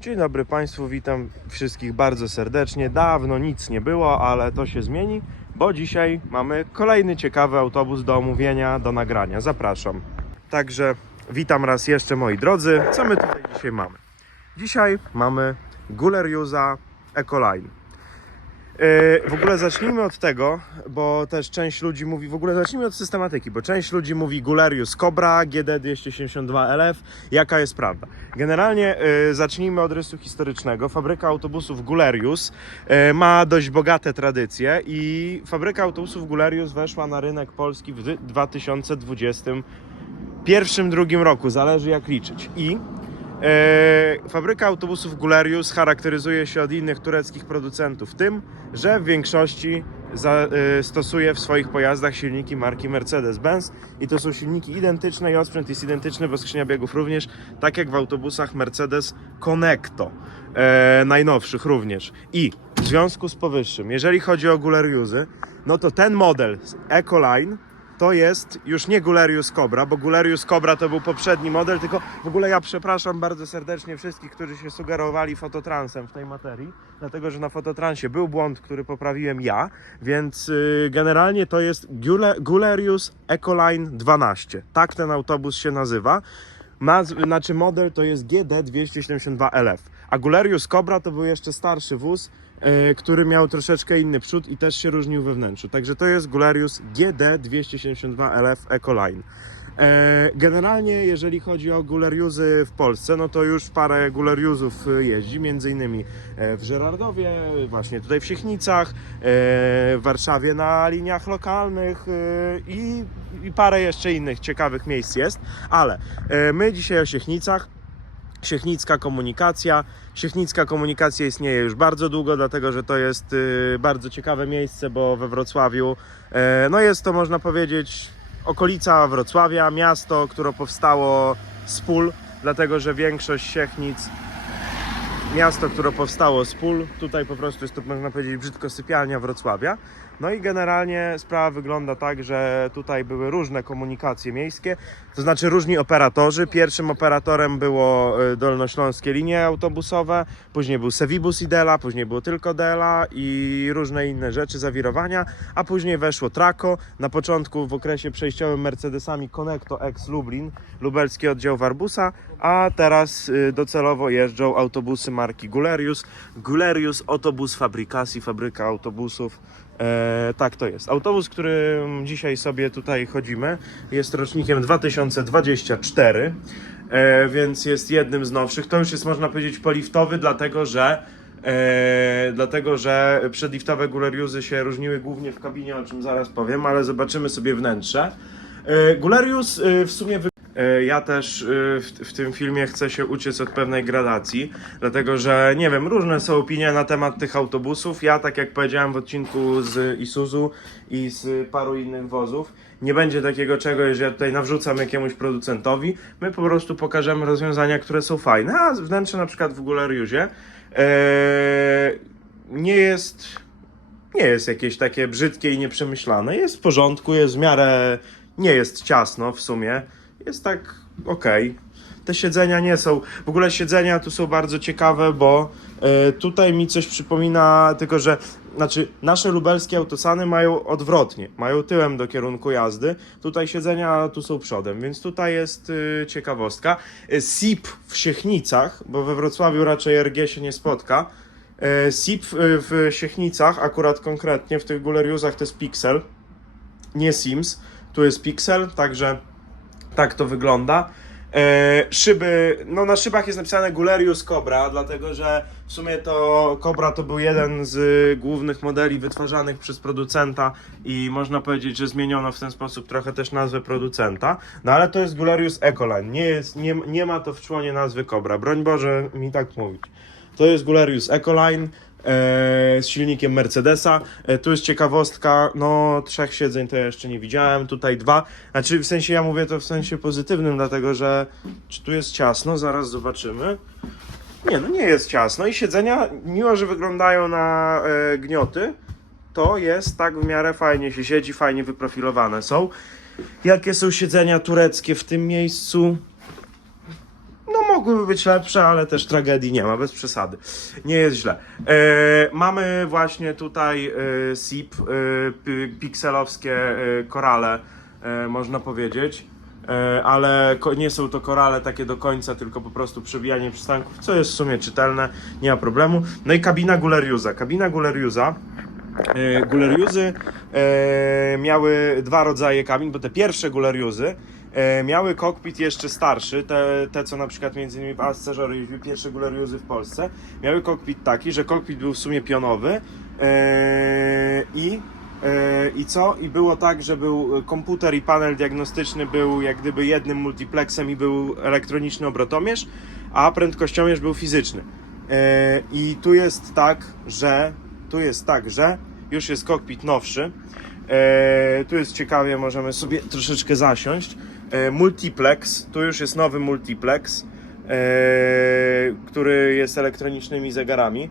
Dzień dobry Państwu, witam wszystkich bardzo serdecznie. Dawno nic nie było, ale to się zmieni, bo dzisiaj mamy kolejny ciekawy autobus do omówienia, do nagrania. Zapraszam. Także witam raz jeszcze moi drodzy. Co my tutaj dzisiaj mamy? Dzisiaj mamy Guleriusa Ecoline. Yy, W ogóle zacznijmy od tego, bo też część ludzi mówi, w ogóle zacznijmy od systematyki, bo część ludzi mówi Gulerius Cobra, GD272LF. Jaka jest prawda? Generalnie yy, zacznijmy od rysu historycznego. Fabryka autobusów Gulerius yy, ma dość bogate tradycje i fabryka autobusów Gulerius weszła na rynek polski w 2021 drugim roku, zależy jak liczyć. I fabryka autobusów Gulerius charakteryzuje się od innych tureckich producentów tym, że w większości za, e, stosuje w swoich pojazdach silniki marki Mercedes-Benz i to są silniki identyczne i osprzęt jest identyczny, bo skrzynia biegów również, tak jak w autobusach Mercedes Conecto, e, najnowszych również. I w związku z powyższym, jeżeli chodzi o Guleriusy, no to ten model Ecoline to jest już nie Gulerius Cobra, bo Gulerius Cobra to był poprzedni model, tylko w ogóle ja przepraszam bardzo serdecznie wszystkich, którzy się sugerowali fototransem w tej materii, dlatego że na fototransie był błąd, który poprawiłem ja, więc yy, generalnie to jest Gule, Gulerius Ecoline 12. Tak ten autobus się nazywa. Nazw, znaczy model to jest GD272LF, a Gulerius Cobra to był jeszcze starszy wóz, e, który miał troszeczkę inny przód i też się różnił we wnętrzu. Także to jest Gulerius GD272LF Ecoline. E, Generalnie jeżeli chodzi o Guleriuzy w Polsce, no to już parę Guleriuzów jeździ, między innymi e, w Żerardowie, właśnie tutaj w Siechnicach, e, w Warszawie na liniach lokalnych e, i, i parę jeszcze innych ciekawych miejsc jest, ale e, my dzisiaj o Siechnicach. Siechnicka komunikacja. Siechnicka komunikacja istnieje już bardzo długo, dlatego że to jest bardzo ciekawe miejsce, bo we Wrocławiu e, no jest to można powiedzieć okolica Wrocławia, miasto, które powstało z pól, dlatego że większość Siechnic miasto, które powstało z pól. Tutaj po prostu jest to, można powiedzieć, brzydko sypialnia Wrocławia. No i generalnie sprawa wygląda tak, że tutaj były różne komunikacje miejskie, to znaczy różni operatorzy. Pierwszym operatorem było y, dolnośląskie linie autobusowe, później był Sevibus i Dela, później było tylko Dela i różne inne rzeczy, zawirowania, a później weszło Traco. Na początku w okresie przejściowym Mercedesami Conecto X Lublin, lubelski oddział Warbusa, a teraz y, docelowo jeżdżą autobusy marki Gulerius. Gulerius, autobus fabrykacji, fabryka autobusów. E, tak to jest. Autobus, którym dzisiaj sobie tutaj chodzimy, jest rocznikiem 2024, e, więc jest jednym z nowszych. To już jest, można powiedzieć, poliftowy, dlatego że E, dlatego, że przedliftowe Guleriusy się różniły głównie w kabinie, o czym zaraz powiem, ale zobaczymy sobie wnętrze. E, Gulerius e, w sumie Ja też e, w, w tym filmie chcę się uciec od pewnej gradacji, dlatego że nie wiem, różne są opinie na temat tych autobusów. Ja, tak jak powiedziałem w odcinku z Isuzu i z paru innych wozów, nie będzie takiego czegoś, że ja tutaj nawrzucam jakiemuś producentowi. My po prostu pokażemy rozwiązania, które są fajne, a wnętrze na przykład w Guleriusie e, nie jest nie jest jakieś takie brzydkie i nieprzemyślane. Jest w porządku, jest w miarę, nie jest ciasno w sumie. Jest tak okej. Te siedzenia nie są, w ogóle siedzenia tu są bardzo ciekawe, bo e, tutaj mi coś przypomina, tylko że znaczy nasze lubelskie autosany mają odwrotnie, mają tyłem do kierunku jazdy. Tutaj siedzenia tu są przodem, więc tutaj jest y, ciekawostka. E, SIP w Siechnicach, bo we Wrocławiu raczej RG się nie spotka. E, SIP w, w Siechnicach, akurat konkretnie w tych Guleriusach to jest Pixel, nie Sims. Tu jest Pixel, także tak to wygląda. E, szyby, no na szybach jest napisane Gulerius Cobra, dlatego że w sumie to Cobra to był jeden z głównych modeli wytwarzanych przez producenta i można powiedzieć, że zmieniono w ten sposób trochę też nazwę producenta. No ale to jest Gulerius Ecoline, nie, jest, nie, nie ma to w członie nazwy Cobra, broń Boże mi tak mówić. To jest Gulerius Ecoline z silnikiem Mercedesa. E, tu jest ciekawostka, no trzech siedzeń to ja jeszcze nie widziałem, tutaj dwa. Znaczy w sensie ja mówię to w sensie pozytywnym, dlatego że czy tu jest ciasno, zaraz zobaczymy. Nie, no nie jest ciasno i siedzenia, mimo że wyglądają na e, gnioty, to jest tak w miarę fajnie się siedzi, fajnie wyprofilowane są. Jakie są siedzenia tureckie w tym miejscu? Mogłyby być lepsze, ale też tragedii nie ma, bez przesady. Nie jest źle. E, mamy właśnie tutaj e, SIP, e, pi- pikselowskie korale, można powiedzieć. Ale nie są to korale takie do końca, tylko po prostu przebijanie przystanków, co jest w sumie czytelne, nie ma problemu. No i kabina Guleriusa. Kabina Guleriusa Guleriuzy miały dwa rodzaje kabin, bo te pierwsze Guleriuzy miały kokpit jeszcze starszy, te, te co na przykład między innymi w jeździły pierwsze Guleriuzy w Polsce, miały kokpit taki, że kokpit był w sumie pionowy e, i e, i co? I było tak, że był komputer i panel diagnostyczny był jak gdyby jednym multiplexem i był elektroniczny obrotomierz, a prędkościomierz był fizyczny. E, I tu jest tak, że tu jest tak, że już jest kokpit nowszy. E, tu jest ciekawie, możemy sobie troszeczkę zasiąść. E, multiplex, tu już jest nowy multiplex, e, który jest elektronicznymi zegarami.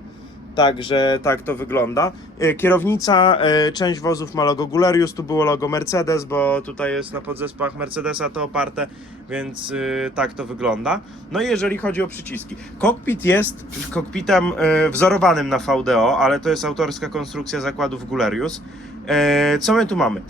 Także tak to wygląda. E, Kierownica, część wozów ma logo Gulerius, tu było logo Mercedes, bo tutaj jest na podzespołach Mercedesa to oparte, więc tak to wygląda. No i jeżeli chodzi o przyciski. Kokpit jest kokpitem wzorowanym na VDO, ale to jest autorska konstrukcja zakładów Gulerius. Co my tu mamy?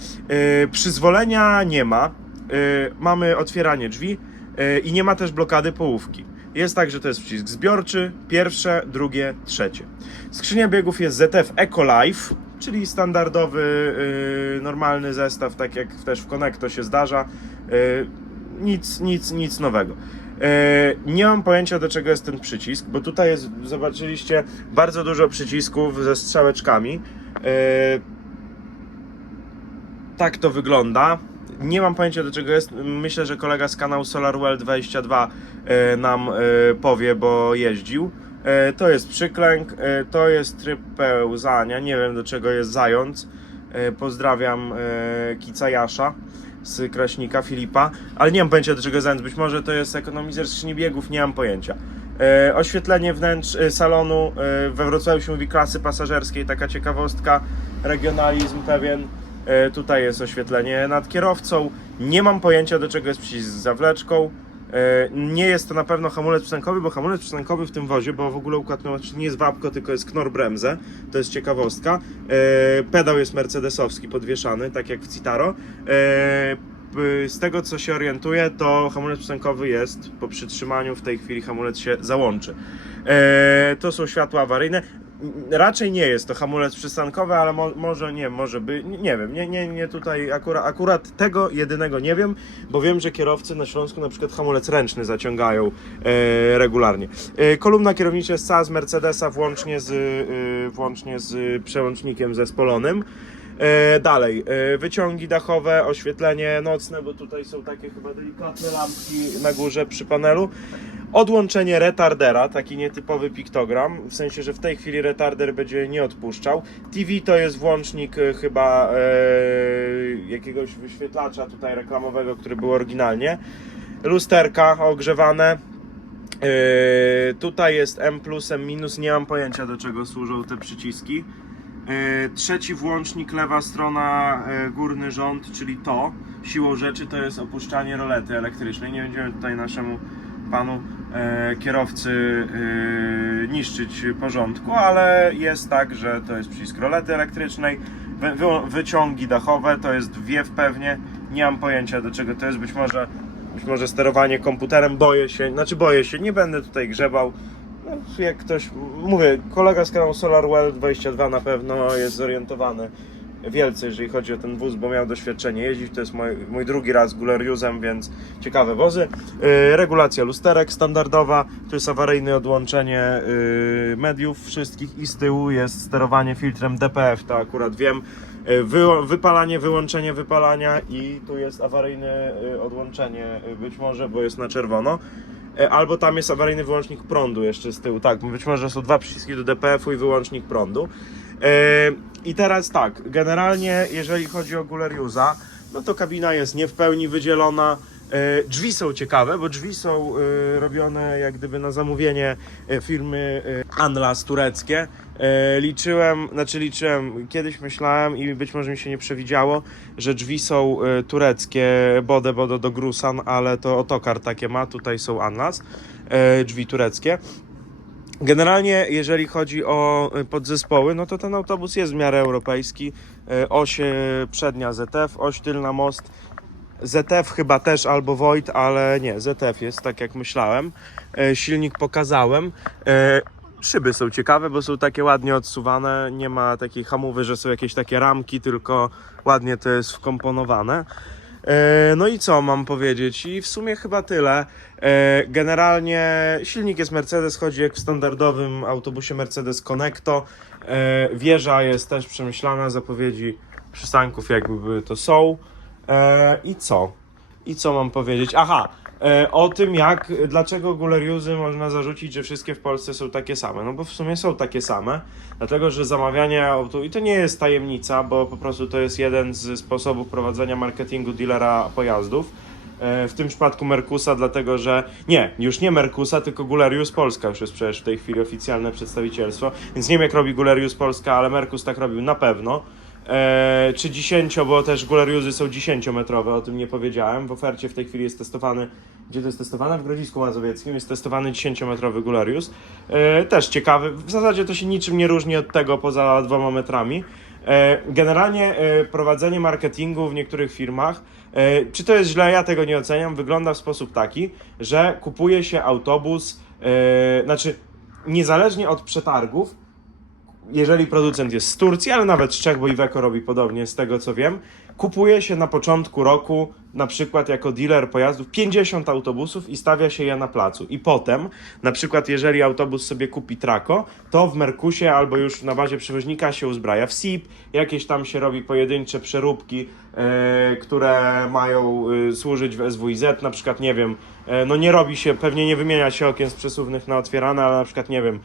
Przyzwolenia nie ma. E, Mamy otwieranie drzwi e, i nie ma też blokady połówki. Jest tak, że to jest przycisk zbiorczy, pierwsze, drugie, trzecie. Skrzynia biegów jest ZF EcoLife, czyli standardowy, yy, normalny zestaw, tak jak też w Connecto się zdarza. Nic, nic, nic nowego. Nie mam pojęcia do czego jest ten przycisk, bo tutaj jest, zobaczyliście, bardzo dużo przycisków ze strzałeczkami. Tak to wygląda. Nie mam pojęcia do czego jest. Myślę, że kolega z kanału SolarWell22 e, nam e, powie, bo jeździł. E, To jest przyklęk, to jest tryb pełzania. Nie wiem do czego jest zając. Pozdrawiam Kica Jasza z Kraśnika Filipa, ale nie mam pojęcia do czego zając. Być może to jest ekonomizer skrzyni biegów, nie mam pojęcia. Oświetlenie wnętrz salonu we Wrocławiu się mówi klasy pasażerskiej, taka ciekawostka, regionalizm pewien. E, Tutaj jest oświetlenie nad kierowcą. Nie mam pojęcia do czego jest przycisk z zawleczką. E, Nie jest to na pewno hamulec przystankowy, bo hamulec przystankowy w tym wozie, bo w ogóle układ pneumatyczny nie jest wapko, tylko jest knor bremze. To jest ciekawostka. E, Pedał jest mercedesowski, podwieszany, tak jak w Citaro. Z tego co się orientuję, to hamulec przystankowy jest po przytrzymaniu, w tej chwili hamulec się załączy. To są światła awaryjne. Raczej nie jest to hamulec przystankowy, ale mo może nie, może by, nie, wiem, nie, nie, nie tutaj akurat, akurat tego jedynego nie wiem, bo wiem, że kierowcy na Śląsku na przykład hamulec ręczny zaciągają e, regularnie. E, kolumna kierownicza jest cała z Mercedesa włącznie z, e, włącznie z przełącznikiem zespolonym. E, dalej, e, wyciągi dachowe, oświetlenie nocne, bo tutaj są takie chyba delikatne lampki na górze przy panelu. Odłączenie retardera, taki nietypowy piktogram, w sensie, że w tej chwili retarder będzie nie odpuszczał. TV to jest włącznik e, chyba e, jakiegoś wyświetlacza tutaj reklamowego, który był oryginalnie. Lusterka ogrzewane. E, tutaj jest M plus, M minus, nie mam pojęcia do czego służą te przyciski. E, Trzeci włącznik, lewa strona, e, górny rząd, czyli to. Siłą rzeczy to jest opuszczanie rolety elektrycznej. Nie będziemy tutaj naszemu panu e, kierowcy niszczyć porządku, ale jest tak, że to jest przycisk rolety elektrycznej. Wy, wy, wyciągi dachowe to jest wiew pewnie. Nie mam pojęcia do czego to jest. Być może, być może sterowanie komputerem. Boję się, znaczy boję się, nie będę tutaj grzebał. Jak ktoś, mówię, kolega z kanału SolarWell22 na pewno jest zorientowany wielce, jeżeli chodzi o ten wóz, bo miał doświadczenie jeździć. To jest mój, mój drugi raz Guleriusem, więc ciekawe wozy. Yy, regulacja lusterek standardowa, tu jest awaryjne odłączenie yy, mediów wszystkich i z tyłu jest sterowanie filtrem DPF, to akurat wiem. Yy, wy, wypalanie, wyłączenie wypalania i tu jest awaryjne yy, odłączenie yy, być może, bo jest na czerwono. E, Albo tam jest awaryjny wyłącznik prądu jeszcze z tyłu. Tak, być może są dwa przyciski do DPF-u i wyłącznik prądu. E, I teraz tak, generalnie jeżeli chodzi o Guleriusa, no to kabina jest nie w pełni wydzielona. E, Drzwi są ciekawe, bo drzwi są e, robione jak gdyby na zamówienie e, firmy Anlas tureckie. Liczyłem, znaczy liczyłem, kiedyś myślałem i być może mi się nie przewidziało, że drzwi są tureckie, Bode Bodo do Grusan, ale to Otokar takie ma, tutaj są Anlas. drzwi tureckie. Generalnie, jeżeli chodzi o podzespoły, no to ten autobus jest w miarę europejski. Oś przednia ZF, oś tylna most. ZF chyba też albo Void, ale nie, ZF jest tak jak myślałem. Y, Silnik pokazałem. Y, Szyby są ciekawe, bo są takie ładnie odsuwane. Nie ma takiej hamowy, że są jakieś takie ramki, tylko ładnie to jest wkomponowane. E, No i co mam powiedzieć? I w sumie chyba tyle. E, Generalnie silnik jest Mercedes, chodzi jak w standardowym autobusie Mercedes Connecto. E, Wieża jest też przemyślana, zapowiedzi przystanków jakby to są. E, I co? I co mam powiedzieć? Aha, e, o tym jak, dlaczego Guleriuzy można zarzucić, że wszystkie w Polsce są takie same. No bo w sumie są takie same, dlatego że zamawianie auto, i to nie jest tajemnica, bo po prostu to jest jeden z sposobów prowadzenia marketingu dealera pojazdów. E, W tym przypadku Merkusa, dlatego że nie, już nie Merkusa, tylko Gulerius Polska już jest przecież w tej chwili oficjalne przedstawicielstwo. Więc nie wiem jak robi Gulerius Polska, ale Merkus tak robił na pewno. E, czy 10, bo też Guleriuzy są 10-metrowe, o tym nie powiedziałem. W ofercie w tej chwili jest testowany, gdzie to jest testowane? W Grodzisku Mazowieckim jest testowany 10-metrowy Gulerius. E, też ciekawy, w zasadzie to się niczym nie różni od tego poza dwoma metrami. E, Generalnie e, prowadzenie marketingu w niektórych firmach, e, czy to jest źle, ja tego nie oceniam, wygląda w sposób taki, że kupuje się autobus, znaczy niezależnie od przetargów, jeżeli producent jest z Turcji, ale nawet z Czech, bo Iveco robi podobnie z tego co wiem, kupuje się na początku roku na przykład jako dealer pojazdów 50 autobusów i stawia się je na placu. I potem, na przykład jeżeli autobus sobie kupi Traco, to w Merkusie albo już na bazie przewoźnika się uzbraja w SIP, jakieś tam się robi pojedyncze przeróbki, e, które mają e, służyć w SWIZ, na przykład nie wiem, e, no nie robi się, pewnie nie wymienia się okien z przesuwnych na otwierane, ale na przykład nie wiem,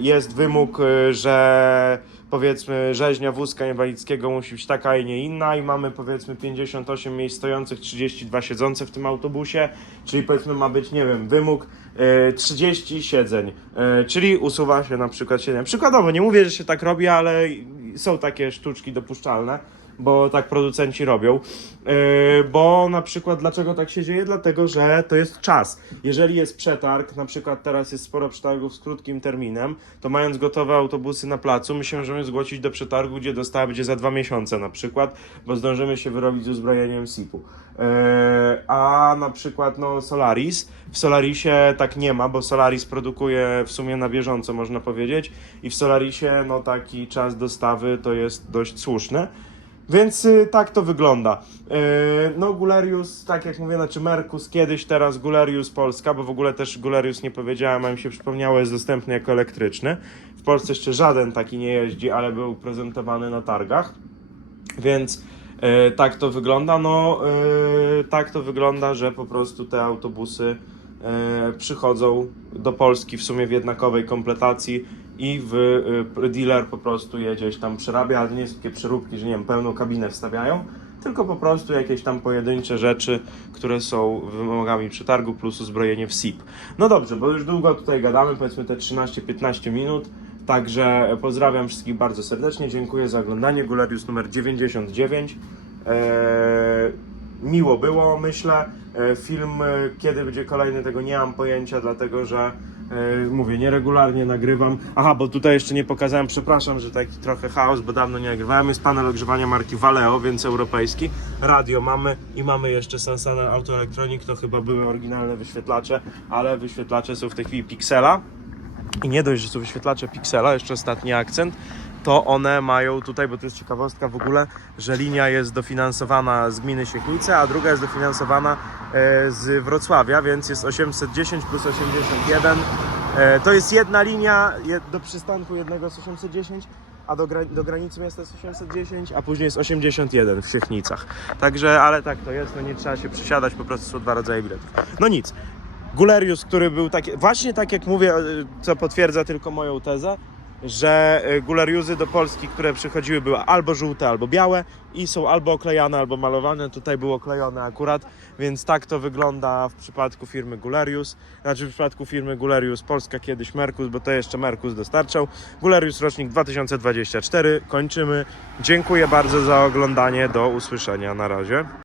jest wymóg, e, że powiedzmy rzeźnia wózka inwalidzkiego musi być taka, a nie inna i mamy powiedzmy 58 miejsc stojących, 32 siedzące w tym autobusie, czyli powiedzmy ma być, nie wiem, wymóg e, 30 siedzeń, e, czyli usuwa się na przykład 7. Przykładowo, nie mówię, że się tak robi, ale są takie sztuczki dopuszczalne bo tak producenci robią. Yy, bo na przykład dlaczego tak się dzieje? Dlatego, że to jest czas. Jeżeli jest przetarg, na przykład teraz jest sporo przetargów z krótkim terminem, to mając gotowe autobusy na placu, my się możemy zgłosić do przetargu, gdzie dostawa będzie za dwa miesiące na przykład, bo zdążymy się wyrobić z uzbrojeniem SIP-u. Yy, a na przykład no Solaris, w Solarisie tak nie ma, bo Solaris produkuje w sumie na bieżąco, można powiedzieć, i w Solarisie no taki czas dostawy to jest dość słuszny. Więc y, tak to wygląda. Y, no Gulerius, tak jak mówię, znaczy Merkus kiedyś, teraz Gulerius Polska, bo w ogóle też Gulerius nie powiedziałem, a mi się przypomniało, jest dostępny jako elektryczny. W Polsce jeszcze żaden taki nie jeździ, ale był prezentowany na targach. Więc y, tak to wygląda. No tak to wygląda, że po prostu te autobusy przychodzą do Polski w sumie w jednakowej kompletacji i w y, dealer po prostu je gdzieś tam przerabia, ale nie są takie przeróbki, że nie wiem, pełną kabinę wstawiają, tylko po prostu jakieś tam pojedyncze rzeczy, które są wymogami przetargu plus uzbrojenie w SIP. No dobrze, bo już długo tutaj gadamy, powiedzmy te 13-15 minut. Także pozdrawiam wszystkich bardzo serdecznie, dziękuję za oglądanie. Gularius numer 99. Eee, miło było, myślę. E, Film, e, kiedy będzie kolejny, tego nie mam pojęcia, dlatego że e, mówię, nieregularnie nagrywam. Aha, bo tutaj jeszcze nie pokazałem, przepraszam, że taki trochę chaos, bo dawno nie nagrywałem. Jest panel ogrzewania marki Valeo, więc europejski. Radio mamy i mamy jeszcze Sensana Auto Electronic, to chyba były oryginalne wyświetlacze, ale wyświetlacze są w tej chwili Pixela. I nie dość, że są wyświetlacze Pixela, jeszcze ostatni akcent, to one mają tutaj, bo to jest ciekawostka w ogóle, że linia jest dofinansowana z gminy Siechnice, a druga jest dofinansowana e, z Wrocławia, więc jest 810 plus 81. E, to jest jedna linia do przystanku jednego z 810, a do, do granicy miasta jest 810, a później jest 81 w Siechnicach. Także, ale tak to jest, no nie trzeba się przysiadać, po prostu są dwa rodzaje biletów. No nic. Gulerius, który był taki, właśnie tak jak mówię, e, co potwierdza tylko moją tezę, że e, guleriuzy do Polski, które przychodziły, były albo żółte, albo białe i są albo oklejane, albo malowane. Tutaj było klejone akurat, więc tak to wygląda w przypadku firmy Gulerius. Znaczy w przypadku firmy Gulerius Polska, kiedyś Merkus, bo to jeszcze Merkus dostarczał. Gulerius rocznik 2024. Kończymy. Dziękuję bardzo za oglądanie. Do usłyszenia. Na razie.